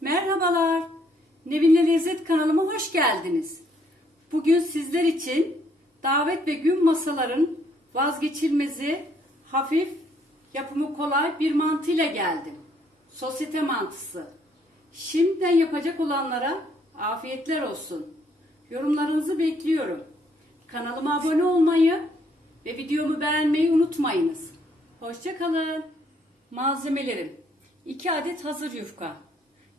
Merhabalar. Nevinle Lezzet kanalıma hoş geldiniz. Bugün sizler için davet ve gün masaların vazgeçilmezi, hafif, yapımı kolay bir mantıyla geldim. Sosyete mantısı. Şimdiden yapacak olanlara afiyetler olsun. Yorumlarınızı bekliyorum. Kanalıma abone olmayı ve videomu beğenmeyi unutmayınız. Hoşçakalın. Malzemelerim 2 adet hazır yufka,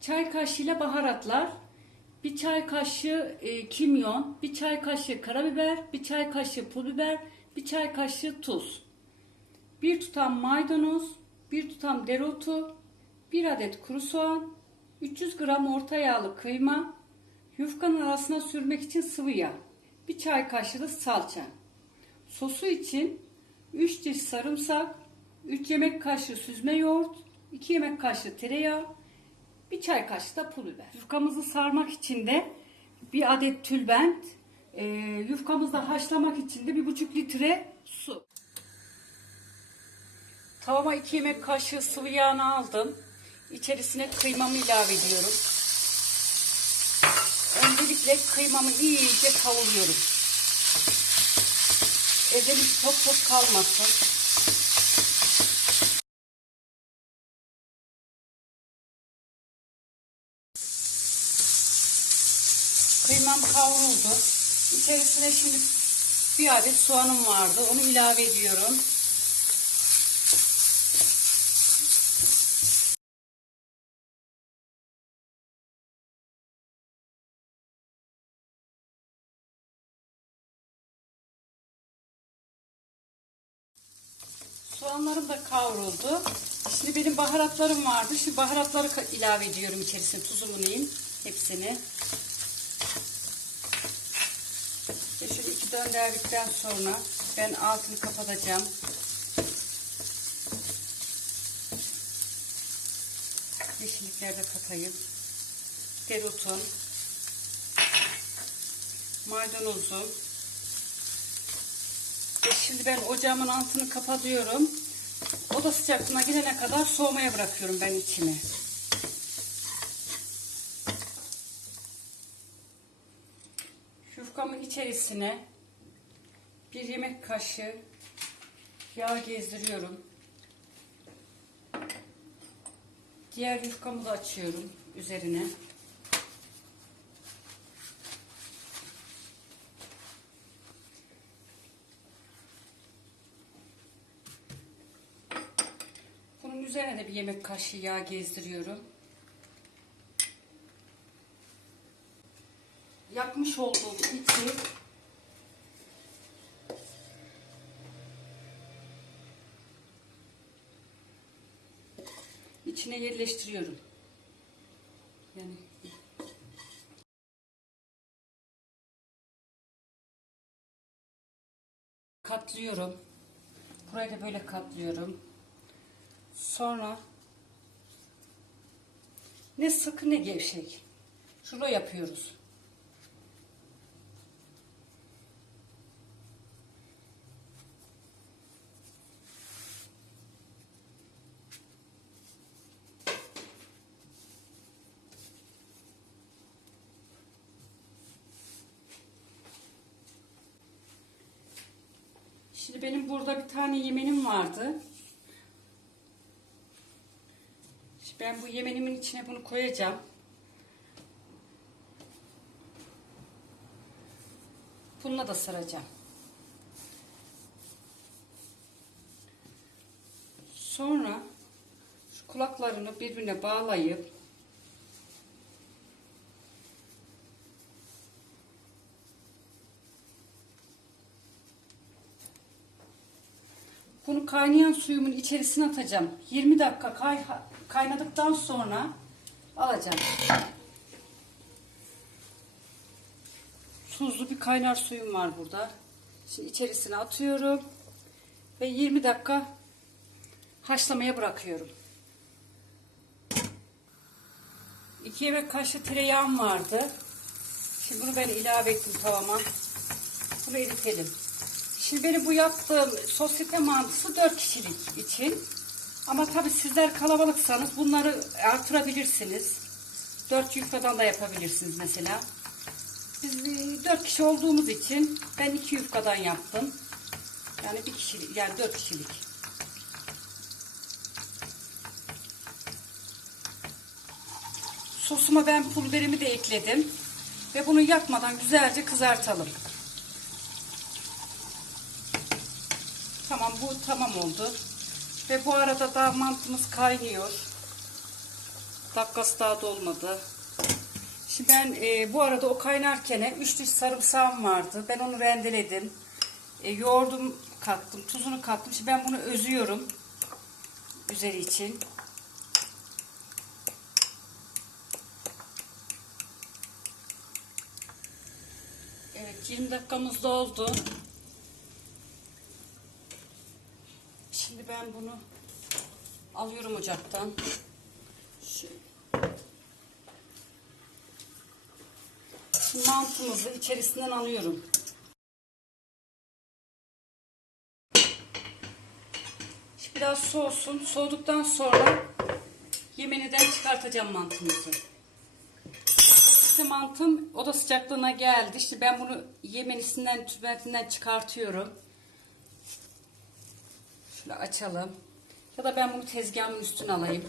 çay kaşığıyla baharatlar, bir çay kaşığı e, kimyon, bir çay kaşığı karabiber, bir çay kaşığı pul biber, bir çay kaşığı tuz, bir tutam maydanoz, bir tutam dereotu, bir adet kuru soğan, 300 gram orta yağlı kıyma, yufkanın arasına sürmek için sıvı yağ, bir çay kaşığı da salça. Sosu için 3 diş sarımsak, 3 yemek kaşığı süzme yoğurt, 2 yemek kaşığı tereyağı, çay kaşığı da pul biber. Yufkamızı sarmak için de bir adet tülbent, e, yufkamızı da haşlamak için de bir buçuk litre su. Tavama 2 yemek kaşığı sıvı yağını aldım. İçerisine kıymamı ilave ediyorum. Öncelikle kıymamı iyice kavuruyorum. Ezelim çok çok kalmasın. Kıymam kavruldu. İçerisine şimdi bir adet soğanım vardı. Onu ilave ediyorum. Soğanlarım da kavruldu. Şimdi benim baharatlarım vardı. Şimdi baharatları ilave ediyorum içerisine. Tuzumu neyin hepsini. Ve şöyle iki döndürdükten sonra ben altını kapatacağım. Yeşillikler de katayım. Dereotum. Maydanozum. Ve şimdi ben ocağımın altını kapatıyorum. Oda sıcaklığına gelene kadar soğumaya bırakıyorum ben içini. Yufkamın içerisine bir yemek kaşığı yağ gezdiriyorum. Diğer yufkamı da açıyorum üzerine. Bunun üzerine de bir yemek kaşığı yağ gezdiriyorum. Yapmış olduğum eti içine yerleştiriyorum. Yani katlıyorum. Burayı da böyle katlıyorum. Sonra ne sıkı ne gevşek. Rulo yapıyoruz. Şimdi benim burada bir tane yemenim vardı. Şimdi ben bu yemenimin içine bunu koyacağım. Bununla da saracağım. Sonra şu kulaklarını birbirine bağlayıp Bunu kaynayan suyumun içerisine atacağım. 20 dakika kay, kaynadıktan sonra alacağım. Tuzlu bir kaynar suyum var burada. Şimdi içerisine atıyorum. Ve 20 dakika haşlamaya bırakıyorum. 2 yemek kaşığı tereyağım vardı. Şimdi bunu ben ilave ettim tavama. Bunu eritelim. Şimdi benim bu yaptığım sosyete mantısı 4 kişilik için. Ama tabii sizler kalabalıksanız bunları artırabilirsiniz. Dört yufkadan da yapabilirsiniz mesela. Biz e, dört kişi olduğumuz için ben iki yufkadan yaptım. Yani bir kişilik, yani dört kişilik. Sosuma ben pul de ekledim. Ve bunu yakmadan güzelce kızartalım. Tamam bu tamam oldu. Ve bu arada da mantımız kaynıyor. Dakikası daha dolmadı. Şimdi ben e, bu arada o kaynarken 3 diş sarımsağım vardı. Ben onu rendeledim. E, yoğurdum kattım, tuzunu kattım. Şimdi ben bunu özüyorum. Üzeri için. Evet 20 dakikamız doldu. Şimdi ben bunu alıyorum ocaktan. Şimdi mantımızı içerisinden alıyorum. Şimdi biraz soğusun. Soğuduktan sonra yemeniden çıkartacağım mantımızı. İşte mantım oda sıcaklığına geldi. İşte ben bunu yemenisinden, tübentinden çıkartıyorum. Şöyle açalım. Ya da ben bunu tezgahımın üstüne alayım.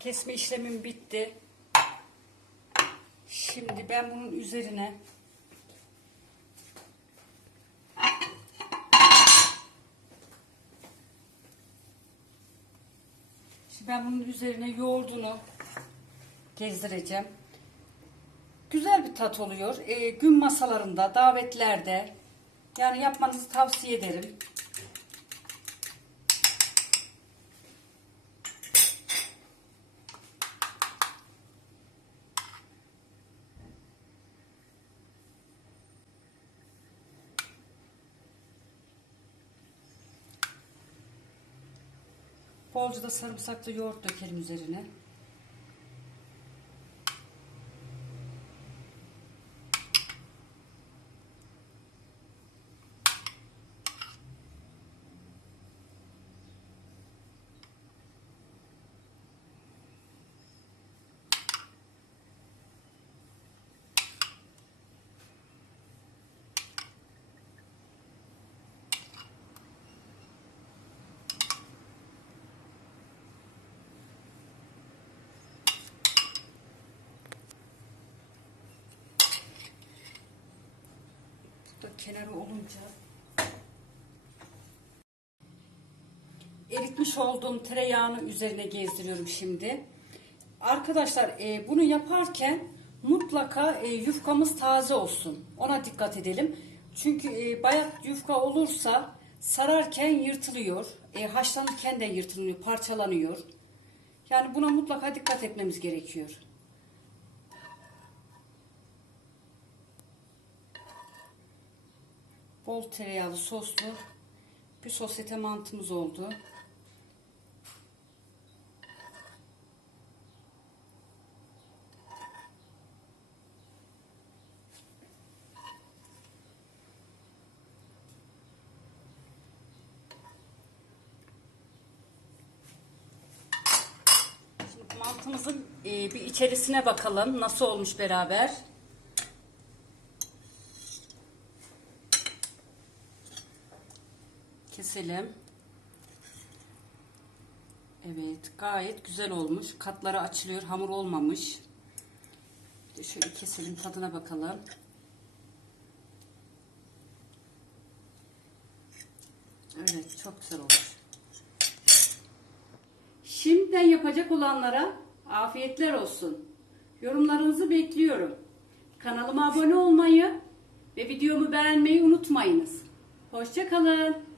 Kesme işlemim bitti. Şimdi ben bunun üzerine Şimdi ben bunun üzerine yoğurdunu gezdireceğim. Güzel bir tat oluyor. Ee, gün masalarında, davetlerde yani yapmanızı tavsiye ederim. Bolca da sarımsaklı yoğurt dökelim üzerine. Kenarı olunca eritmiş olduğum tereyağını üzerine gezdiriyorum şimdi. Arkadaşlar e, bunu yaparken mutlaka e, yufkamız taze olsun. Ona dikkat edelim. Çünkü e, bayat yufka olursa sararken yırtılıyor. E, haşlanırken de yırtılıyor, parçalanıyor. Yani buna mutlaka dikkat etmemiz gerekiyor. bol tereyağlı soslu bir sosyete mantımız oldu. Şimdi Mantımızın e, bir içerisine bakalım nasıl olmuş beraber. Keselim. Evet gayet güzel olmuş. Katları açılıyor hamur olmamış. Bir de şöyle keselim tadına bakalım. Evet çok güzel olmuş. Şimdiden yapacak olanlara afiyetler olsun. Yorumlarınızı bekliyorum. Kanalıma abone olmayı ve videomu beğenmeyi unutmayınız. Hoşçakalın.